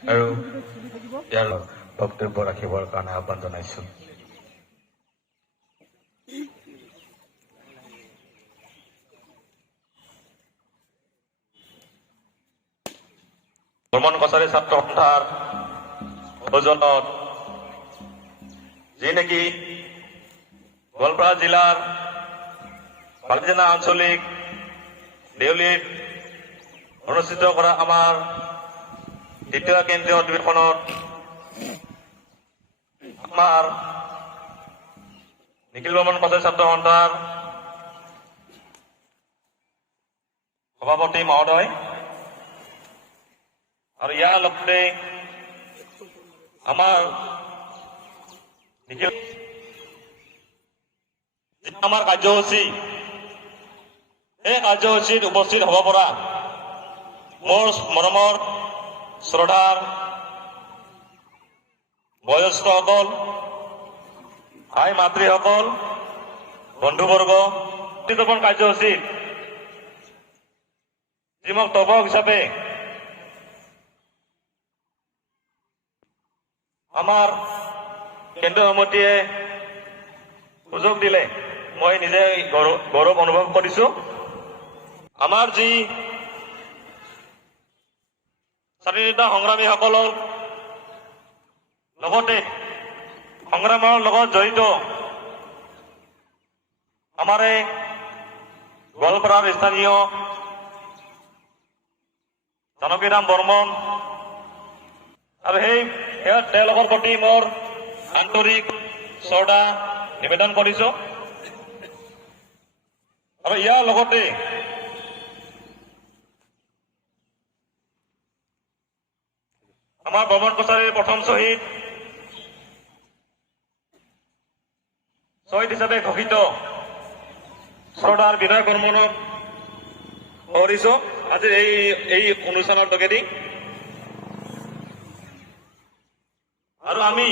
আৰু ইয়াৰ বক্তব্য ৰাখিবৰ কাৰণে আহ্বান জনাইছোঁ। বৰ্মন কছাৰী ছাত্ৰ সন্থাৰ সৌজন্যত যি নেকি গোৱালপাৰা জিলাৰ বালিজানা আঞ্চলিক দেউলীত অনুষ্ঠিত কৰা আমাৰ দ্বিতীয় কেন্দ্ৰীয় অধিৱেশনত আমাৰ নিখিল বৰ্মন কছাৰী ছাত্ৰ সন্থাৰ সভাপতি মহোদয় আৰু ইয়াৰ লগতে আমাৰ আমাৰ কাৰ্যসূচী এই কাৰ্যসূচীত উপস্থিত হ'ব পৰা মোৰ মৰমৰ শ্ৰদ্ধাৰ বয়োজ্যেষ্ঠসকল, ভাই মাতৃসকল, বন্ধুবৰ্গ, কাৰ্যসূচীত যি মোক তবক হিচাপে আমাৰ কেন্দ্ৰীয় সমিতিয়ে সুযোগ দিলে মই নিজে গৌৰৱ অনুভৱ কৰিছো। আমাৰ যি স্বাধীনতা সংগ্ৰামীসকলৰ লগতে সংগ্ৰামৰ লগত জড়িত আমাৰ এই গোৱালপাৰাৰ স্থানীয় জানকীৰাম বৰ্মন আৰু তেওঁলোকৰ প্ৰতি মোৰ আন্তৰিক শ্ৰদ্ধা নিবেদন কৰিছো। আৰু ইয়াৰ লগতে আমাৰ বৰ্মন কছাৰীৰ প্ৰথম শ্বহীদ হিচাপে ঘোষিত শ্ৰদ্ধাৰ বিনয় বৰ্মনক কৰিছো আজিৰ এই অনুষ্ঠানৰ যোগেদি। আৰু আমি